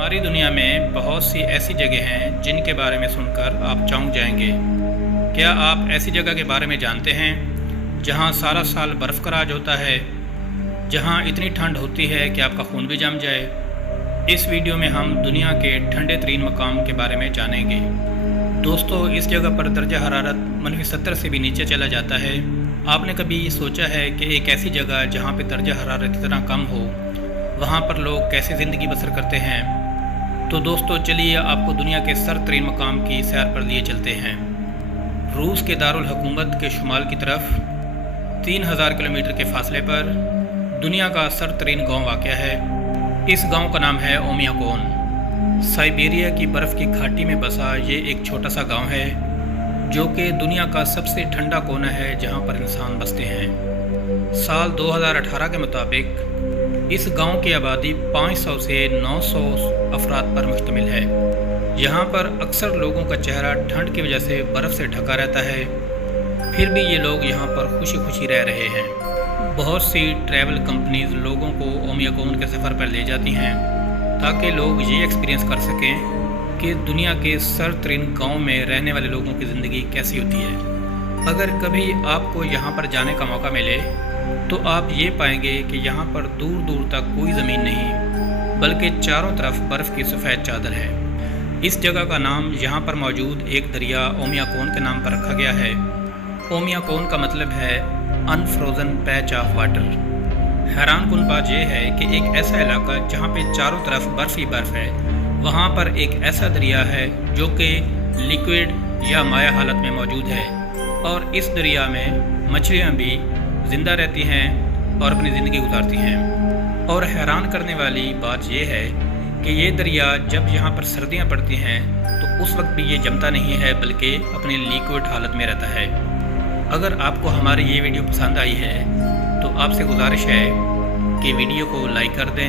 हमारी दुनिया में बहुत सी ऐसी जगह हैं जिनके बारे में सुनकर आप चौंक जाएंगे। क्या आप ऐसी जगह के बारे में जानते हैं जहां सारा साल बर्फ़ का राज होता है, जहां इतनी ठंड होती है कि आपका खून भी जम जाए? इस वीडियो में हम दुनिया के ठंडे तरीन मकाम के बारे में जानेंगे। दोस्तों, इस जगह पर दर्जा हरारत -70 से भी नीचे चला जाता है। आपने कभी सोचा है कि एक ऐसी जगह जहां पे दर्जा हरारत इतना कम हो, वहां पर लोग कैसे ज़िंदगी बसर करते हैं? तो दोस्तों, चलिए आपको दुनिया के सरतरीन मकाम की सैर पर लिए चलते हैं। रूस के दारुल हुकूमत के शुमाल की तरफ 3000 किलोमीटर के फासले पर दुनिया का सरतरीन गांव वाक़या है। इस गांव का नाम है ओमियाकोन। साइबेरिया की बर्फ़ की घाटी में बसा ये एक छोटा सा गांव है जो कि दुनिया का सबसे ठंडा कोना है जहां पर इंसान बसते हैं। साल 2018 के मुताबिक इस गांव की आबादी 500 से 900 अफराद पर मुश्तमिल है। यहाँ पर अक्सर लोगों का चेहरा ठंड की वजह से बर्फ़ से ढका रहता है, फिर भी ये लोग यहाँ पर खुशी खुशी रह रहे हैं। बहुत सी ट्रैवल कंपनीज लोगों को ओमियाकोन के सफ़र पर ले जाती हैं ताकि लोग ये एक्सपीरियंस कर सकें कि दुनिया के सरतरीन गाँव में रहने वाले लोगों की ज़िंदगी कैसी होती है। अगर कभी आपको यहाँ पर जाने का मौका मिले तो आप ये पाएंगे कि यहाँ पर दूर दूर तक कोई ज़मीन नहीं, बल्कि चारों तरफ बर्फ़ की सफ़ेद चादर है। इस जगह का नाम यहाँ पर मौजूद एक दरिया ओमियाकोन के नाम पर रखा गया है। ओमियाकोन का मतलब है अनफ्रोज़न पैच ऑफ वाटर। हैरान कुन बात यह है कि एक ऐसा इलाका जहाँ पे चारों तरफ बर्फ़ ही बर्फ़ है, वहाँ पर एक ऐसा दरिया है जो कि लिक्विड या माया हालत में मौजूद है, और इस दरिया में मछलियाँ भी ज़िंदा रहती हैं और अपनी ज़िंदगी गुजारती हैं। और हैरान करने वाली बात यह है कि ये दरिया जब यहाँ पर सर्दियाँ पड़ती हैं तो उस वक्त भी ये जमता नहीं है, बल्कि अपनी लिक्विड हालत में रहता है। अगर आपको हमारी ये वीडियो पसंद आई है तो आपसे गुजारिश है कि वीडियो को लाइक कर दें